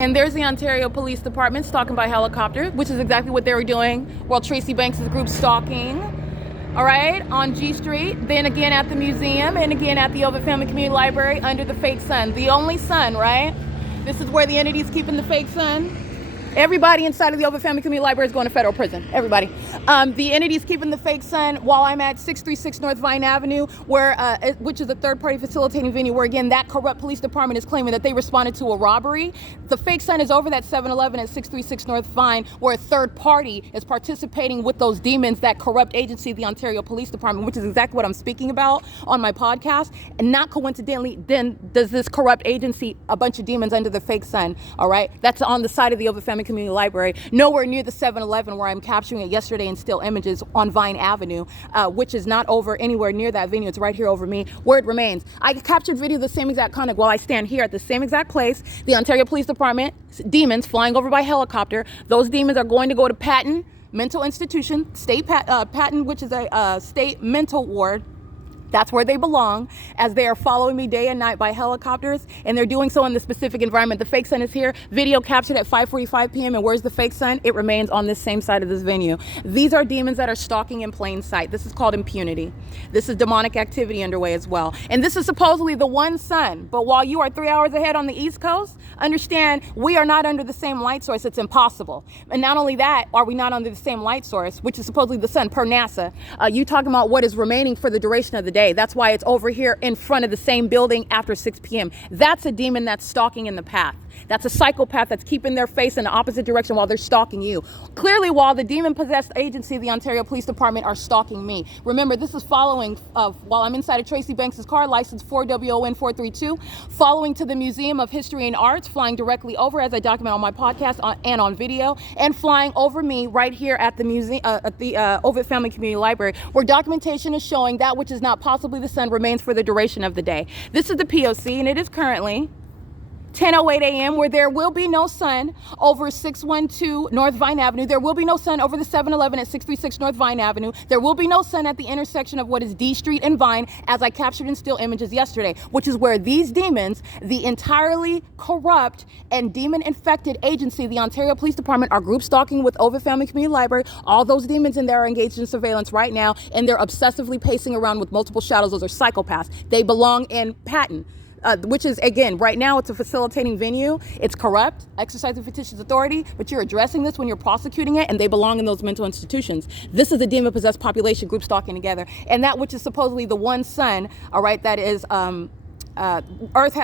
And there's the Ontario Police Department stalking by helicopter, which is exactly what they were doing while Tracy Banks' group stalking, all right, on G Street, then again at the museum, and again at the OVITT Family Community Library under the fake sun. The only sun, right? This is where the entity's keeping the fake sun. Everybody inside of the OVITT Family Community Library is going to federal prison. Everybody. The entity's keeping the fake sun while I'm at 636 North Vine Avenue, where which is a third-party facilitating venue, where again that corrupt police department is claiming that they responded to a robbery. The fake sun is over that 7-Eleven at 636 North Vine, where a third party is participating with those demons, that corrupt agency, the Ontario Police Department, which is exactly what I'm speaking about on my podcast. And not coincidentally, then does this corrupt agency a bunch of demons under the fake sun. All right, that's on the side of the OVITT Family Community Library, nowhere near the 7-Eleven where I'm capturing it yesterday in still images on Vine Avenue, which is not over anywhere near that venue. It's right here over me where it remains. I captured video of the same exact conduct while I stand here at the same exact place. The Ontario Police Department, demons flying over by helicopter. Those demons are going to go to Patton Mental Institution, Patton, which is a state mental ward. That's where they belong, as they are following me day and night by helicopters, and they're doing so in the specific environment. The fake sun is here, video captured at 5:45 p.m. And where's the fake sun? It remains on this same side of this venue. These are demons that are stalking in plain sight. This is called impunity. This is demonic activity underway as well. And this is supposedly the one sun, but while you are 3 hours ahead on the East Coast, understand we are not under the same light source. It's impossible. And not only that, are we not under the same light source, which is supposedly the sun per NASA. You talking about what is remaining for the duration of the day. That's why it's over here in front of the same building after 6 p.m. That's a demon that's stalking in the path. That's a psychopath that's keeping their face in the opposite direction while they're stalking you. Clearly, while the demon-possessed agency, the Ontario Police Department, are stalking me. Remember, this is following while I'm inside of Tracy Banks' car, license 4WON432, following to the Museum of History and Arts, flying directly over, as I document on my podcast and on video, and flying over me right here at the museum, at the OVITT Family Community Library, where documentation is showing that which is not possibly the sun remains for the duration of the day. This is the P.O.C., and it is currently 10:08 a.m. where there will be no sun over 612 North Vine Avenue. There will be no sun over the 7-Eleven at 636 North Vine Avenue. There will be no sun at the intersection of what is D Street and Vine, as I captured in still images yesterday, which is where these demons, the entirely corrupt and demon-infected agency, the Ontario Police Department, are group stalking with OVITT Family Community Library. All those demons in there are engaged in surveillance right now, and they're obsessively pacing around with multiple shadows. Those are psychopaths. They belong in Patton. Which is, again, right now it's a facilitating venue. It's corrupt, exercising fictitious authority, but you're addressing this when you're prosecuting it, and they belong in those mental institutions. This is a demon-possessed population group stalking together. And that which is supposedly the one sun, all right, that is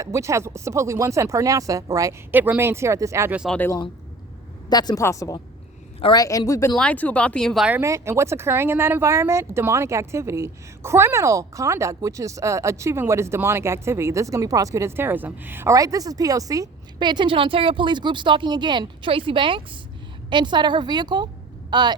which has supposedly one sun per NASA, right, it remains here at this address all day long. That's impossible. All right, and we've been lied to about the environment, and what's occurring in that environment? Demonic activity, criminal conduct, which is achieving what is demonic activity. This is going to be prosecuted as terrorism. All right, this is P.O.C. Pay attention, Ontario Police group stalking again. Tracy Banks inside of her vehicle,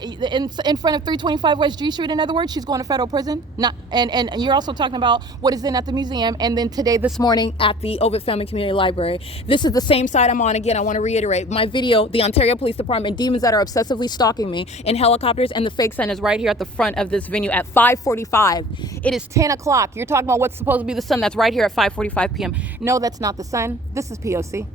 in front of 325 West G Street. In other words, she's going to federal prison. And you're also talking about what is in at the museum, and then today, this morning, at the OVITT Family Community Library. This is the same side I'm on. Again, I want to reiterate my video, the Ontario Police Department, demons that are obsessively stalking me in helicopters, and the fake sun is right here at the front of this venue at 5:45. It is 10 o'clock. You're talking about what's supposed to be the sun that's right here at 5:45 p.m. No, that's not the sun. This is P.O.C.